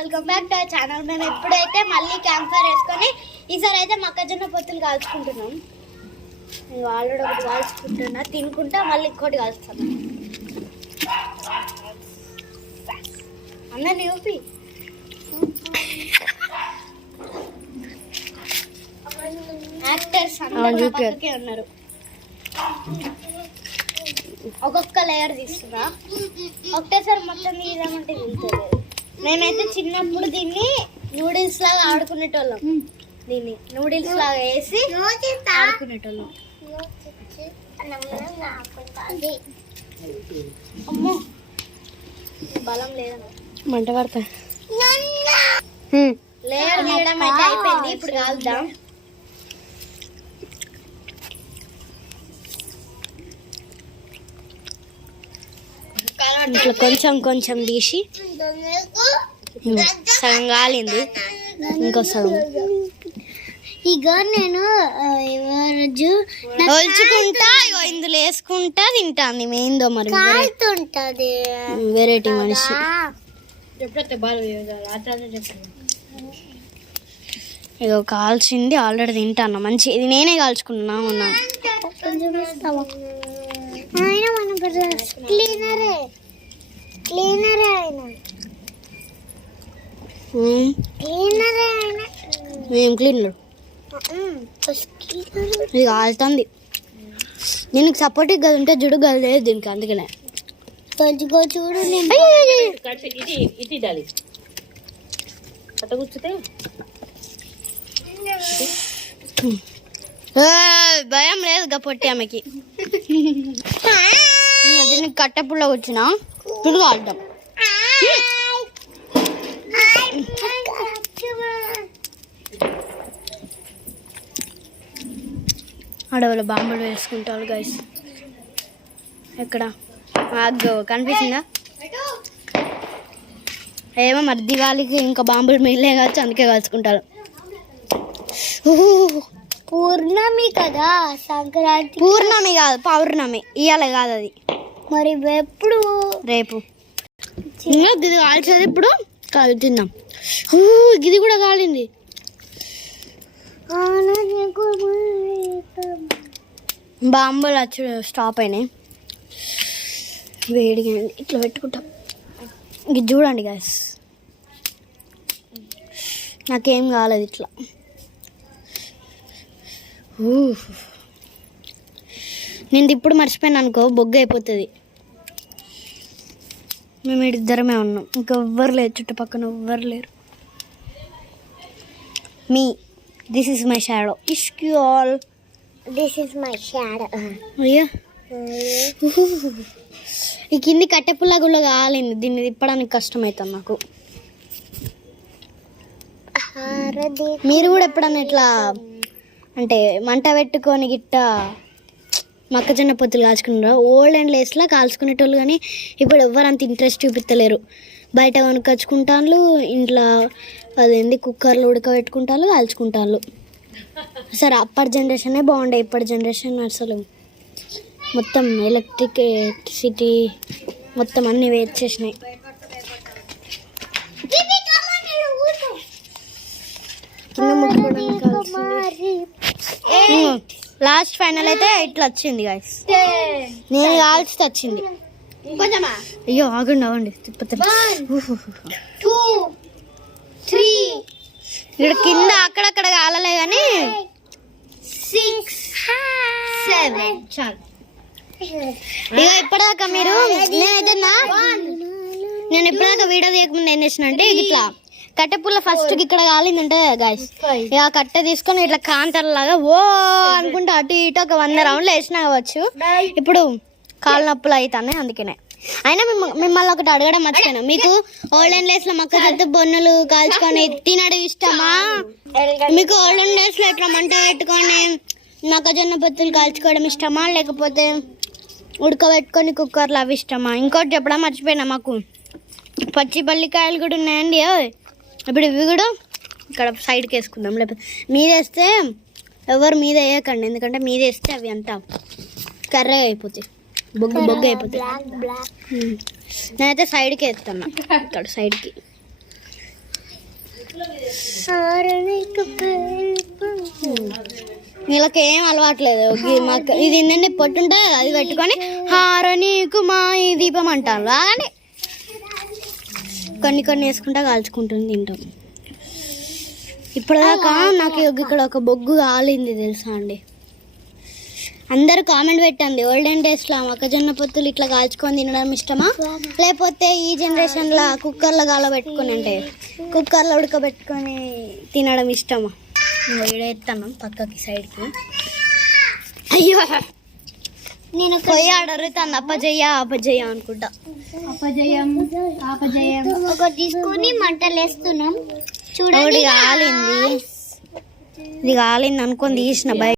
Welcome back to our channel. మేము ఎప్పుడైతే మళ్ళీ క్యాంప్ ఫైర్ వేసుకొని ఈసారి అయితే మొక్కజొన్న పొత్తులు కాల్చుకుంటున్నాం. నేను ఆల్రెడీ ఒకటి కాల్చుకుంటున్నా, తినుకుంటా మళ్ళీ ఇంకోటి కాల్చుతాను. అందరినీ చూపి యాక్టర్స్ అందరూ పక్కకే ఉన్నారు. ఒక్కొక్క లేయర్ తీస్తున్నా, ఒకటేసారి మొత్తం తీద్దామంటే తింటుంది. మేమైతే చిన్నప్పుడు దీన్ని నూడిల్స్ లాగా ఆడుకునేటోళ్ళం. దీన్ని నూడిల్స్ లాగా వేసి ఆడుకునేటోళ్ళం. అమ్మో బలం లేదన్న, మంట పడతా. లేయర్ తీయడం అయితే అయిపోయింది, ఇప్పుడు కాల్దాం. ఇట్లా కొంచెం కొంచెం తీసి సగం కాలింది, ఇంకో సగం ఇక నేను రోజు ఒలుచుకుంటా ఇందులో వేసుకుంటా తింటాంది. ఏందో మరి కాలుతుంటది వెరైటీ మనిషి. ఇక కాల్చింది ఆల్రెడీ తింటాను. మంచి ఇది నేనే కాల్చుకున్నా ఉన్నా. ఆయన మన క్లీనరే క్లీనరే ఆయన క్లీనరే ఆయన ఏం క్లీనర్ ఇది కాలుతుంది. దీనికి సపోర్టివ్ గది ఉంటే జుడు గది లేదు దీనికి, అందుకనే కొంచెం చూడు. భయం లేదు గా పొట్టి ఆమెకి. దీనికి కట్టెపుల్ల వచ్చిన జుడు కాలుతాం. అడవుల బాంబులు వేసుకుంటారు గైస్. ఎక్కడ కనిపిస్తుందా? ఏమో మరి దివాళీకి ఇంకా బాంబులు మిగిలే కావచ్చు, అందుకే కలుసుకుంటారు. పూర్ణమి కదా, సంక్రాంతి. పూర్ణమి కాదు, పౌర్ణమి. ఇవాళ కాదు అది. మరి ఎప్పుడు? రేపు. ఇది కాల్చేది ఇప్పుడు తిందాం. ఇది కూడా కాలింది. బాంబులు వచ్చి స్టాప్ అయినాయి. వేడిగా ఇట్లా పెట్టుకుంటాం. ఇది చూడండి గాయస్, నాకేం కాలేదు ఇట్లా. నేను ఇప్పుడు మర్చిపోయాను అనుకో, బొగ్గు అయిపోతుంది. మేము ఇద్దరమే ఉన్నాం, ఇంకెవ్వరు లేరు, చుట్టుపక్కన ఎవ్వరు లేరు. Me this is my shadow. Ishq you all. This is my shadow. అయ్యా ఈ కింది కట్టెపుల్ల గుళ్ళ కాలింది. దీన్ని తిప్పడానికి కష్టమవుతుంది నాకు. మీరు కూడా ఎప్పుడన్నా ఇట్లా అంటే మంట పెట్టుకొని గిట్ట మొక్కజొన్న పొత్తులు కాల్చుకున్నారు? ఓల్డ్ అండ్ లేస్లా కాల్చుకునేటోళ్ళు, కానీ ఇప్పుడు ఎవ్వరు అంత ఇంట్రెస్ట్ చూపిస్తలేరు. బయట కొనుకొచ్చుకుంటాను, ఇంట్లో అదేంది కుక్కర్లో ఉడకబెట్టుకుంటాను, కాల్చుకుంటాను. సరే అప్పటి జనరేషనే బాగుండే, ఇప్పటి జనరేషన్ అసలు మొత్తం ఎలక్ట్రిసిటీ మొత్తం అన్నీ వేచేసినాయి. లాస్ట్ ఫైనల్ అయితే ఇట్లా వచ్చింది గాయస్. నేను కాల్చి వచ్చింది. అయ్యో ఆగండి ఆగండి, తిప్పతే ఇక్కడ కింద అక్కడక్కడ కాలలే కానీ 6 7 చాలు. ఇక ఇప్పటిదాకా మీరు నేను ఇప్పటిదాకా వీడియో తీయకముందు ఏం చేసిన అంటే ఇట్లా కట్టెపుల్ల ఫస్ట్ ఇక్కడ కాలింది అంటే గాయస్, ఇక కట్టె తీసుకొని ఇట్లా కాంతరలాగా ఓ అనుకుంటే అటు ఇటు ఒక 100 రౌండ్లు వేసినా కావచ్చు. ఇప్పుడు కాళ్ళ నొప్పులు అవుతాయి, అందుకనే. అయినా మిమ్మల్ని ఒకటి అడగడం మర్చిపోయినా, మీకు ఓల్డెన్ డేస్ లో మొక్కజొన్న బొన్నులు కాల్చుకొని తినడం ఇష్టమా? మీకు ఓల్డెన్ డేస్ లో ఇట్లా మంట పెట్టుకొని మొక్కజొన్న పొత్తులు కాల్చుకోవడం ఇష్టమా, లేకపోతే ఉడకబెట్టుకొని కుక్కర్లు అవి ఇష్టమా? ఇంకోటి చెప్పడం మర్చిపోయినా, మాకు పచ్చి పల్లికాయలు కూడా ఉన్నాయండి. ఇప్పుడు ఇవి కూడా ఇక్కడ సైడ్కి వేసుకుందాం, లేకపోతే మీద వేస్తే ఎవరు మీద వేయకండి, ఎందుకంటే మీద వేస్తే అవి అంతా కర్రగా అయిపోతాయి, బొగ్గు బొగ్గు అయిపోతాయి. నేనైతే సైడ్కి వేస్తాను, ఇక్కడ సైడ్కి. వీళ్ళకి ఏం అలవాట్లేదు మాకు ఇది ఏంటంటే పొట్టుంటే అది పెట్టుకొని హారనీకు మా ఈ దీపం అంటారు అని కొన్ని కొన్ని వేసుకుంటా కాల్చుకుంటుంది తింటాం. ఇప్పటిదాకా నాకు ఇక్కడ ఒక బొగ్గు కాలింది తెలుసా అండి. అందరూ కామెంట్ పెట్టండి, ఓల్డెన్ డేస్లో మొక్కజొన్న పొత్తులు ఇట్లా కాల్చుకొని తినడం ఇష్టమా, లేకపోతే ఈ జనరేషన్లో కుక్కర్లో కాలబెట్టుకొని అంటే కుక్కర్లో ఉడకబెట్టుకొని తినడం ఇష్టమా? ఎత్తాను పక్కకి సైడ్కి. అయ్యో నేను పోయి అడుగుతాను అప్పజయ్య అనుకుంటా. అప్పజయ్యం ఒకటి తీసుకొని మంటలు వేస్తున్నాం చూడండి. కాలింది, ఇది కాలింది అనుకొని తీసిన బయట.